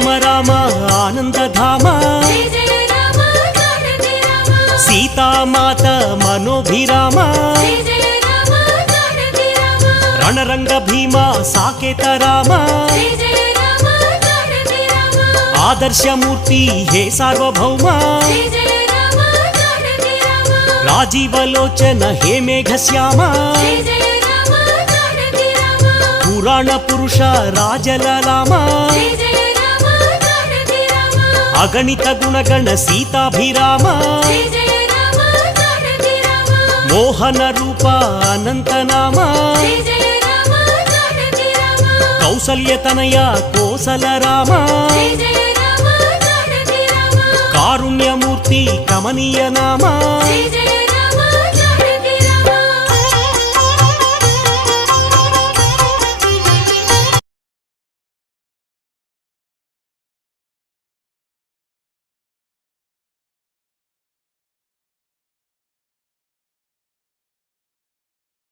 శ్రీరామ రామ ఆనందధామ సీతామాత మనోభిరామ రణరంగ భీమ సాకేత రామ ఆదర్శమూర్తి హే సార్వభౌమ రాజీవలోచన హే మేఘశ్యామ పురాణ పురుష రాజలలామ అగణిత గుణగణ సీతాభిరామ మోహన రూప అనంతనామ కౌసల్యతనయ కోసల రామ కారుణ్యమూర్తి కమనీయ నామ